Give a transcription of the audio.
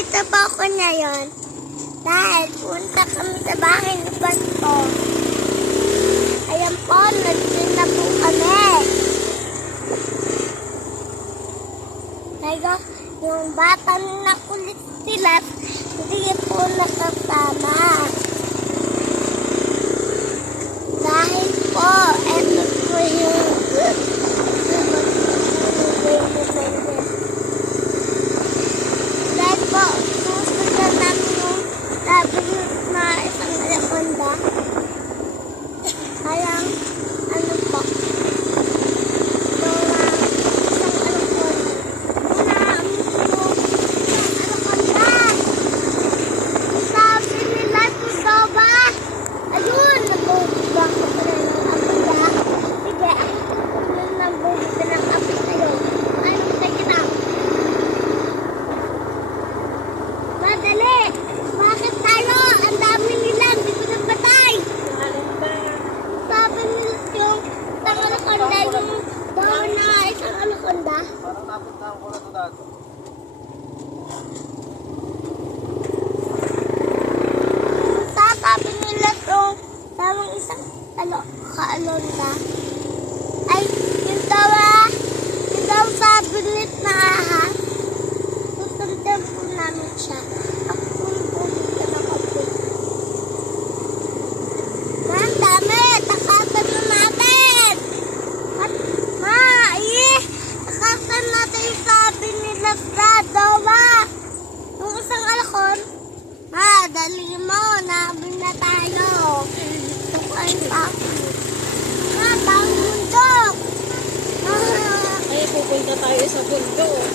Nandito po ako ngayon dahil punta kami sa bahay ni Basto. Ayan po, nandito na po kami. Kaya yung bata na kulit sila, hindi po nakasama. Dahil po, eto po yung dahil po, susunod namin yung sabi na isang anaconda. Kaya, ano po, bakit tayo? Ang dami nila, hindi ko nagbatay. Sabi nila yung isang anaconda, yung daw na isang anaconda. Parang napuntahan ko na ito dati. Sabi nila yung tamang isang kaalonda. Ay, yung daw sabi nila na ahas. Susundan po namin siya. Ako po yung pumunta na kape. Ma'am, dami! Takasan na natin! At, takasan natin yung sabi nila sa dawa. Yung isang alakon, dali mo, namin na tayo. Tukain pa ako. Bang bundok! Ay, pupunta tayo sa bundok.